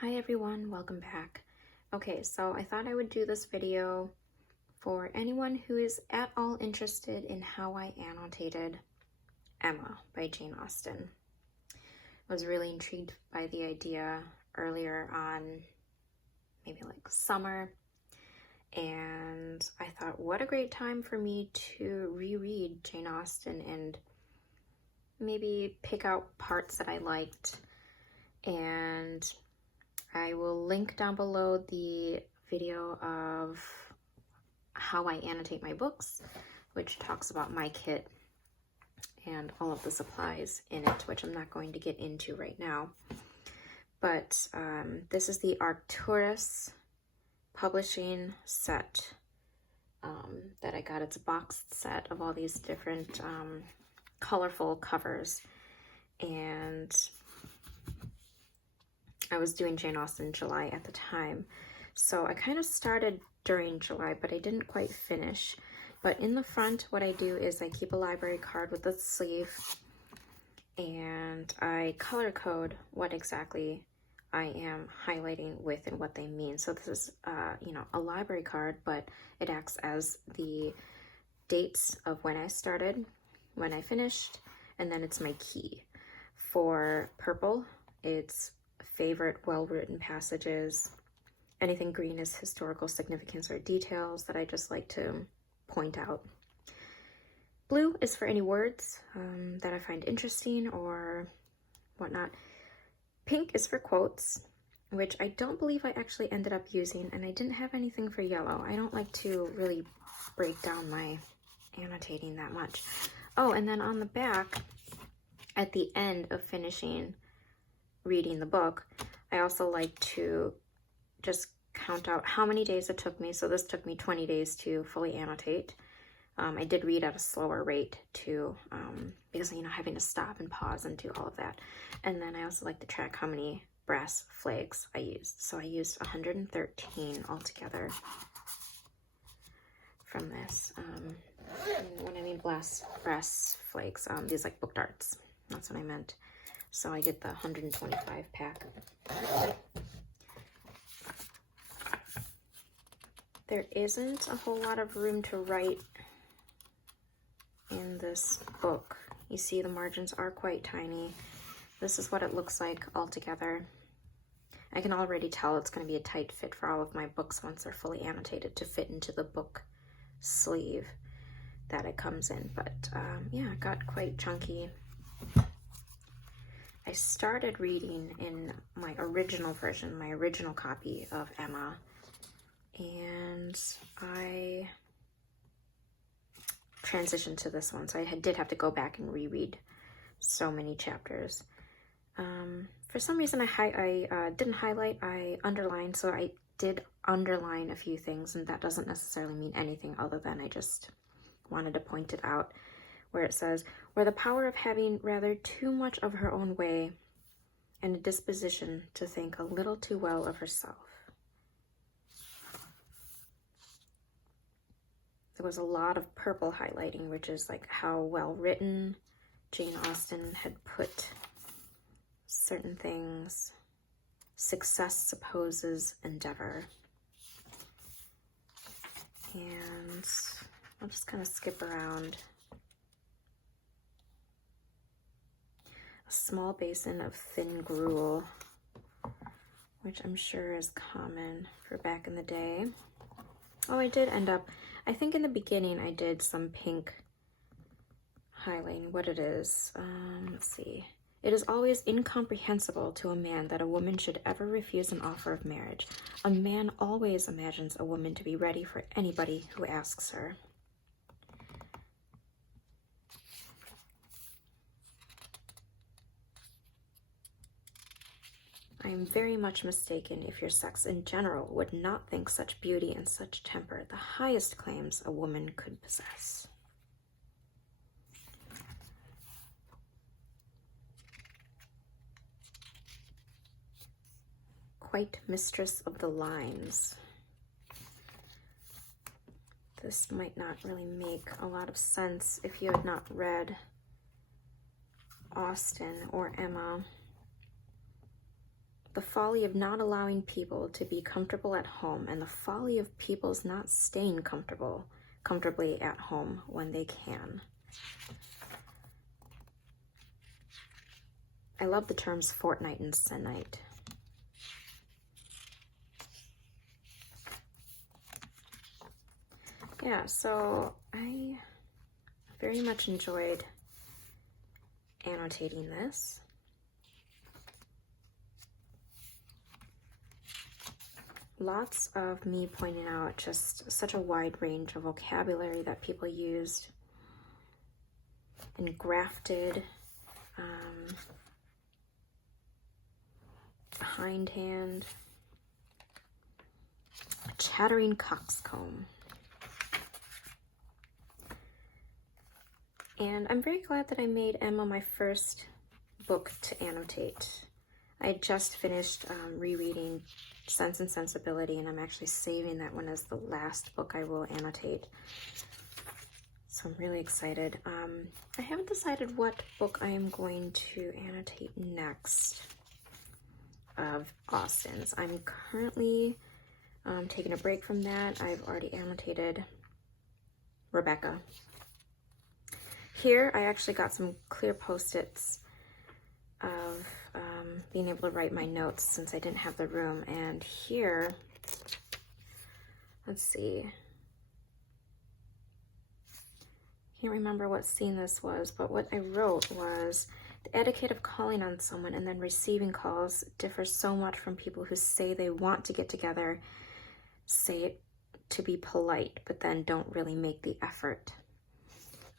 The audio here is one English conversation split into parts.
Hi everyone, welcome back. Okay, so I thought I would do this video for anyone who is at all interested in how I annotated Emma by Jane Austen. I was really intrigued by the idea earlier on, maybe like summer, and I thought what a great time for me to reread Jane Austen and maybe pick out parts that I liked. And I will link down below the video of how I annotate my books, which talks about my kit and all of the supplies in it, which I'm not going to get into right now. But this is the Arcturus publishing set that I got. It's a boxed set of all these different colorful covers, and I was doing Jane Austen in July at the time. So I kind of started during July, but I didn't quite finish. But in the front, what I do is I keep a library card with the sleeve, and I color code what exactly I am highlighting with and what they mean. So this is, a library card, but it acts as the dates of when I started, when I finished, and then it's my key. For purple, it's favorite well-written passages. Anything green is historical significance or details that I just like to point out. Blue is for any words that I find interesting or whatnot. Pink is for quotes, which I don't believe I actually ended up using, and I didn't have anything for yellow. I don't like to really break down my annotating that much. Oh, and then on the back, at the end of finishing reading the book, I also like to just count out how many days it took me. So this took me 20 days to fully annotate. I did read at a slower rate too, because, having to stop and pause and do all of that. And then I also like to track how many brass flags I used. So I used 113 altogether from this. And when I mean brass flags, these like book darts, that's what I meant. So I did the 125 pack. There isn't a whole lot of room to write in this book. You see the margins are quite tiny. This is what it looks like altogether. I can already tell it's going to be a tight fit for all of my books once they're fully annotated to fit into the book sleeve that it comes in. But yeah, it got quite chunky. I started reading in my original version, my original copy of Emma, and I transitioned to this one, so I did have to go back and reread so many chapters. For some reason, I didn't highlight, I underlined, so I did underline a few things, and that doesn't necessarily mean anything other than I just wanted to point it out, where it says, where the power of having rather too much of her own way and a disposition to think a little too well of herself. There was a lot of purple highlighting, which is like how well written Jane Austen had put certain things. Success supposes endeavor. And I'll just kind of skip around. A small basin of thin gruel, which I'm sure is common for back in the day. Oh, I did end up, I think in the beginning I did some pink highlighting. What it is, let's see. It is always incomprehensible to a man that a woman should ever refuse an offer of marriage. A man always imagines a woman to be ready for anybody who asks her. I am very much mistaken if your sex in general would not think such beauty and such temper the highest claims a woman could possess. Quite mistress of the lines. This might not really make a lot of sense if you had not read Austen or Emma. the folly of not allowing people to be comfortable at home, and the folly of people's not staying comfortably at home when they can. I love the terms fortnight and sennight. Yeah, so I very much enjoyed annotating this. Lots of me pointing out just such a wide range of vocabulary that people used, and grafted, hindhand, a chattering coxcomb. And I'm very glad that I made Emma my first book to annotate. I had just finished rereading Sense and Sensibility, and I'm actually saving that one as the last book I will annotate. So I'm really excited. I haven't decided what book I am going to annotate next of Austen's. I'm currently taking a break from that. I've already annotated Rebecca. Here, I actually got some clear post-its of being able to write my notes since I didn't have the room. And here, let's see. Can't remember what scene this was, but what I wrote was, the etiquette of calling on someone and then receiving calls differs so much from people who say they want to get together, say it to be polite, but then don't really make the effort.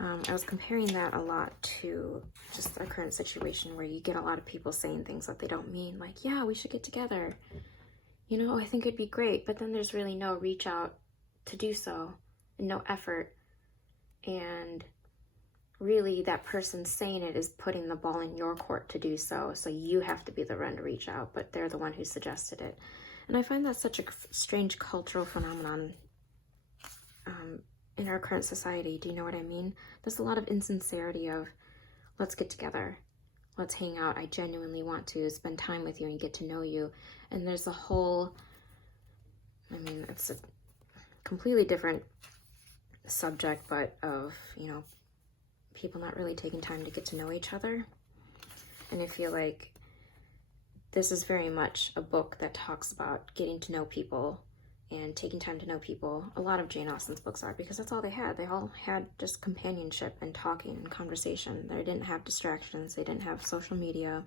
I was comparing that a lot to just our current situation where you get a lot of people saying things that they don't mean, like, yeah, we should get together. You know, I think it'd be great, but then there's really no reach out to do so and no effort. And really that person saying it is putting the ball in your court to do so. So you have to be the one to reach out, but they're the one who suggested it. And I find that such a strange cultural phenomenon in our current society. Do you know what I mean? There's a lot of insincerity of, let's get together, let's hang out, I genuinely want to spend time with you and get to know you. And there's a whole, I mean, it's a completely different subject, but of, you know, people not really taking time to get to know each other. And I feel like this is very much a book that talks about getting to know people and taking time to know people. A lot of Jane Austen's books are, because that's all they had. They all had just companionship and talking and conversation. They didn't have distractions. They didn't have social media,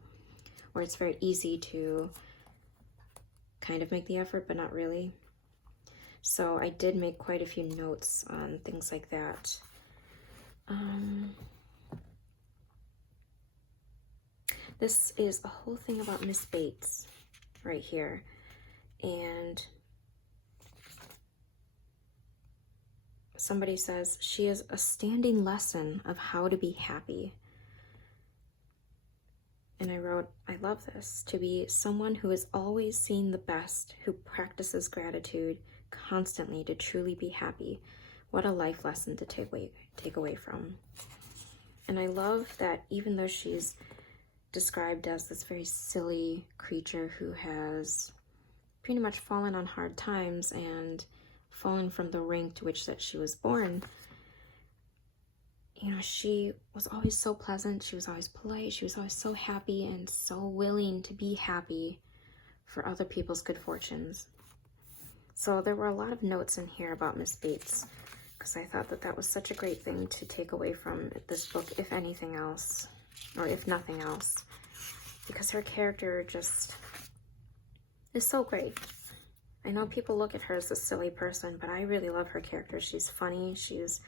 where it's very easy to kind of make the effort, but not really. So I did make quite a few notes on things like that. This is a whole thing about Miss Bates right here. And somebody says, she is a standing lesson of how to be happy. And I wrote, I love this, to be someone who is always seeing the best, who practices gratitude constantly to truly be happy. What a life lesson to take away from. And I love that even though she's described as this very silly creature who has pretty much fallen on hard times and fallen from the rank to which that she was born, you know, she was always so pleasant, she was always polite, she was always so happy and so willing to be happy for other people's good fortunes. So there were a lot of notes in here about Miss Bates, because I thought that that was such a great thing to take away from this book, if anything else, or if nothing else, because her character just is so great. I know people look at her as a silly person, but I really love her character. She's funny. She's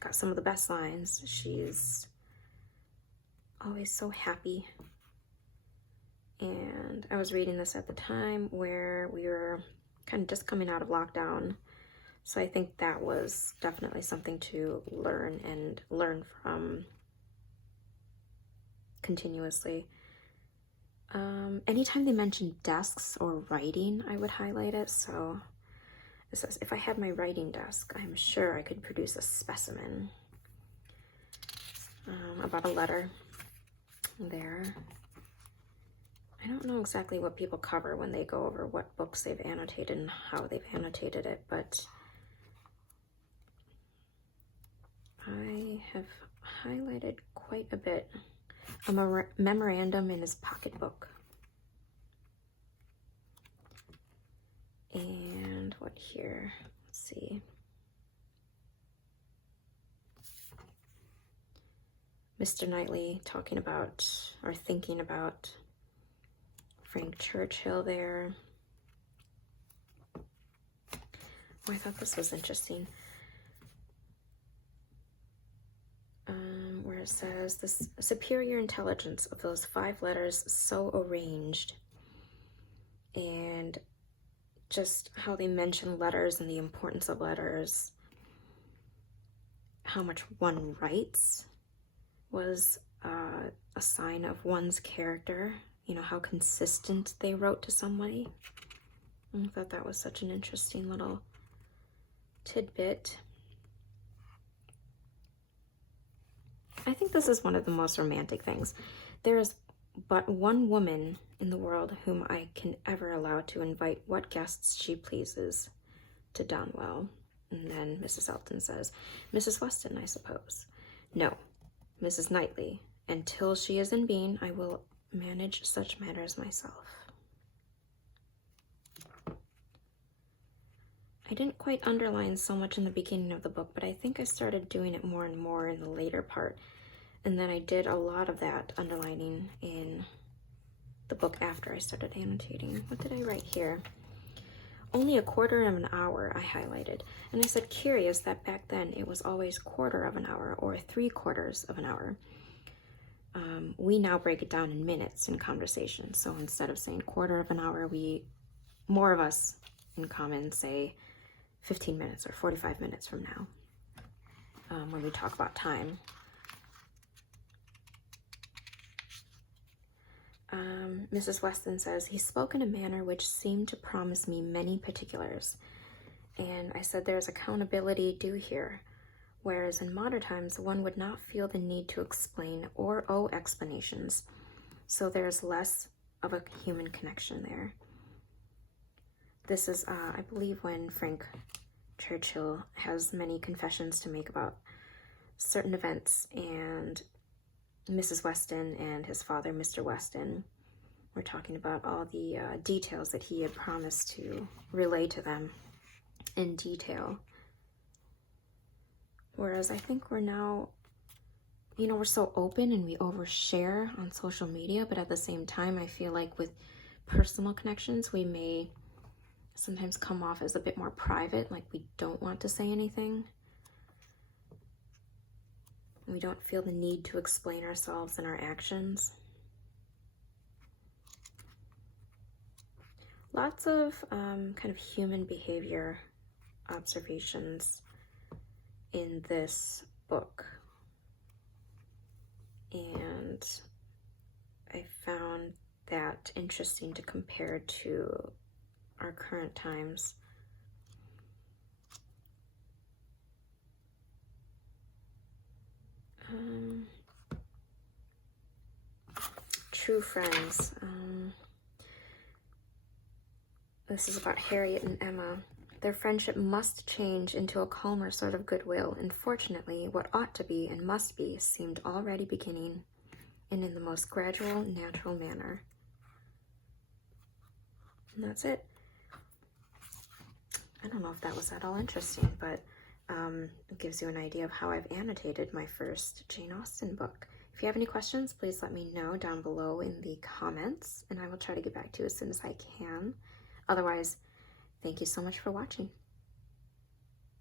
got some of the best lines. She's always so happy. And I was reading this at the time where we were kind of just coming out of lockdown. So I think that was definitely something to learn and learn from continuously. Anytime they mentioned desks or writing, I would highlight it. So it says, if I had my writing desk, I'm sure I could produce a specimen about a letter there. I don't know exactly what people cover when they go over what books they've annotated and how they've annotated it, but I have highlighted quite a bit. A memorandum in his pocketbook. And what here? Let's see. Mr. Knightley talking about or thinking about Frank Churchill there. Oh, I thought this was interesting. Where it says, the superior intelligence of those 5 letters so arranged, and just how they mention letters and the importance of letters, how much one writes was a sign of one's character, you know, how consistent they wrote to somebody. I thought that was such an interesting little tidbit. I think this is one of the most romantic things. There is but one woman in the world whom I can ever allow to invite what guests she pleases to Donwell. And then Mrs. Elton says, Mrs. Weston, I suppose. No, Mrs. Knightley. Until she is in being, I will manage such matters myself. I didn't quite underline so much in the beginning of the book, but I think I started doing it more and more in the later part. And then I did a lot of that underlining in the book after I started annotating. What did I write here? Only a quarter of an hour I highlighted. And I said, curious that back then it was always quarter of an hour or 3/4 of an hour. We now break it down in minutes in conversation. So instead of saying quarter of an hour, more of us in common say 15 minutes or 45 minutes from now when we talk about time. Mrs. Weston says, he spoke in a manner which seemed to promise me many particulars. And I said, there's accountability due here, whereas in modern times, one would not feel the need to explain or owe explanations. So there's less of a human connection there. This is, I believe, when Frank Churchill has many confessions to make about certain events, and Mrs. Weston and his father, Mr. Weston, were talking about all the details that he had promised to relay to them in detail. Whereas I think we're now, you know, we're so open and we overshare on social media, but at the same time, I feel like with personal connections, we may sometimes come off as a bit more private, like we don't want to say anything. We don't feel the need to explain ourselves and our actions. Lots of kind of human behavior observations in this book. And I found that interesting to compare to our current times. True friends. This is about Harriet and Emma. Their friendship must change into a calmer sort of goodwill, and fortunately, what ought to be and must be seemed already beginning, and in the most gradual, natural manner. And that's it. I don't know if that was at all interesting, but it gives you an idea of how I've annotated my first Jane Austen book. If you have any questions, please let me know down below in the comments, and I will try to get back to you as soon as I can. Otherwise, thank you so much for watching.